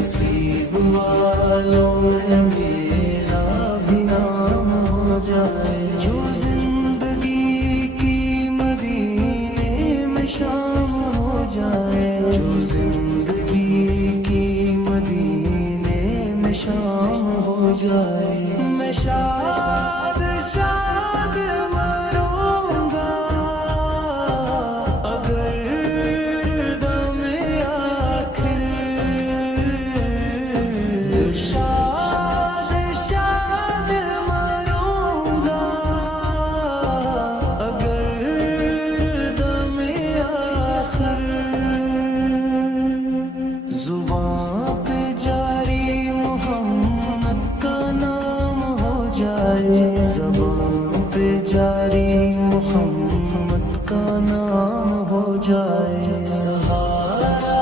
نصیب والوں میں میرا بھی نام ہو جائے، جو زندگی کی مدینے میں شام ہو جائے، جو زندگی کی مدینے میں شام ہو جائے، میں شاد شاد مروں گا اگر دم آخر، شاد شاد مروں گا اگر دم آخر، زباں پہ جاری محمد کا نام ہو جائے، زباں پہ جاری محمد کا نام ہو جائے، سہارا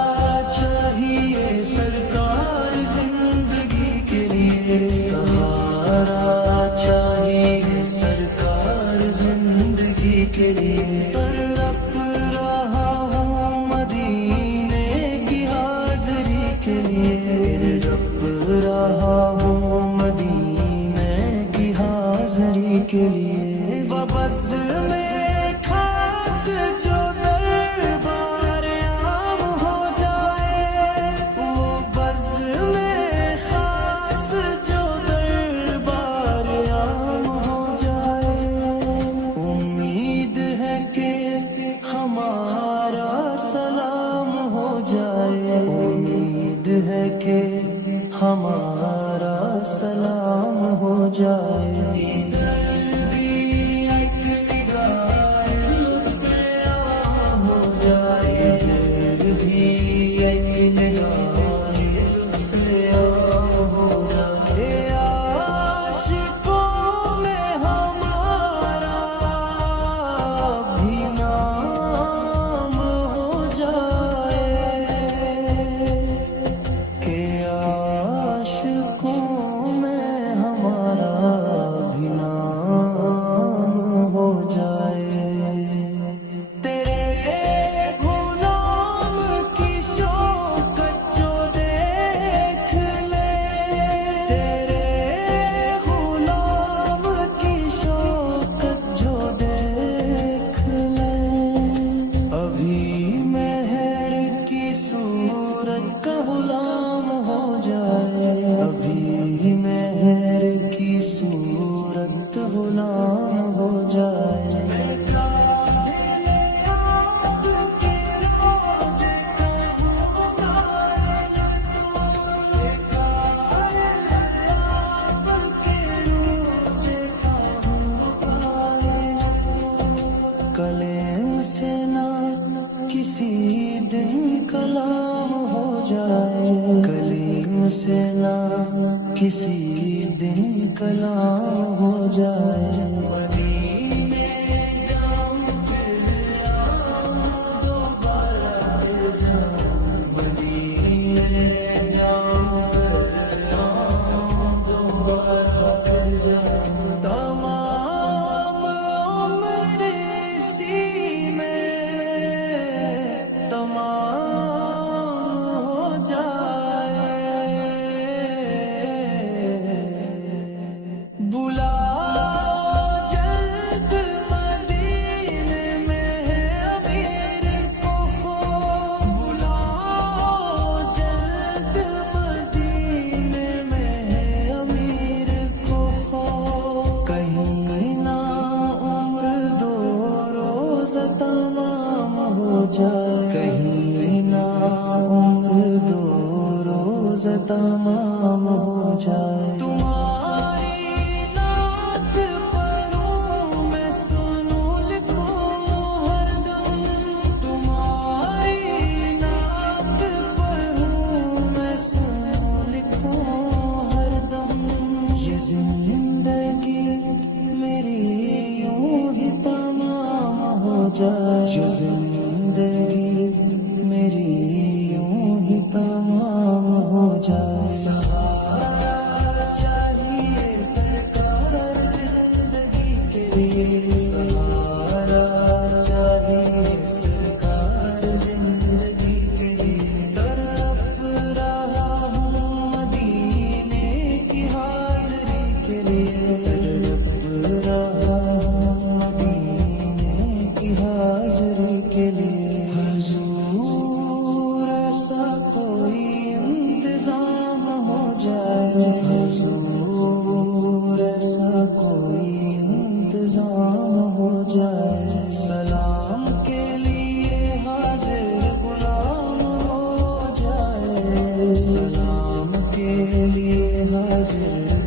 چاہیے سرکار زندگی کے لیے، سہارا چاہیے سرکار زندگی کے لیے، تڑپ رہا ہوں مدینے کی حاضری کے لیے، تڑپ رہا ہوں مدینے کی حاضری کے لیے، وبز میں خاص جو دربار عام ہو جائے، وہ بز میں خاص جو دربار عام ہو جائے، امید ہے کہ ہمارا سلام ہو جائے، امید ہے کہ ہمارا سلام ہو جائے، ادھر بھی ایک نگاہ لطف عام ہو جائے، ادھر بھی ایک نگاہ لطف عام ہو جائے، عاشقوں میں ہمارا بھی نام ہو جائے، کہ عاشقوں میں ہمارا بھی نام ہو جائے، تیرے غلام کی شوکت جو دیکھ لے، تیرے غلام کی شوکت جو دیکھ لے، ابھی مہر کی صورت کا غلام ہو جائے، ابھی مہر کی صورت غلام ہو جائے، میں قابل آپ کے روضے کا ہوں قائل، میں قابل آپ کے روضے کا ہوں قائل، کلیم سے نہ کسی دن کلام ہو جائے، کلیم سے نہ کسی دن کلام ہو جائے، مدینے جاؤں پھر آؤں دوبارہ پھر جاؤں، مدینے جاؤں پھر آؤں دوبارہ پھر جاؤں، تمام عمر اسی میں تمام ہو جائے، بلا جلد مدینے میں امیر کو خو، بلا جلد مدینے میں امیر کو خو، کہیں نہ عمر دو روز تمام ہو جائے، کہیں نہ عمر دو روز تمام ہو جائے، تمہاری نعت پڑھوں میں سنوں لکھوں ہر دم، تمہاری نعت پڑھوں میں سنوں لکھوں ہر دم، یہ زندگی میری یوں ہی تمام ہو جائے، یہ زندگی میری یوں ہی تمام ہو جائے، سہارا چاہیے سرکار زندگی کے لیے، سہارا چاہیے سرکار زندگی کے لیے، تڑپ رہا ہوں منتظر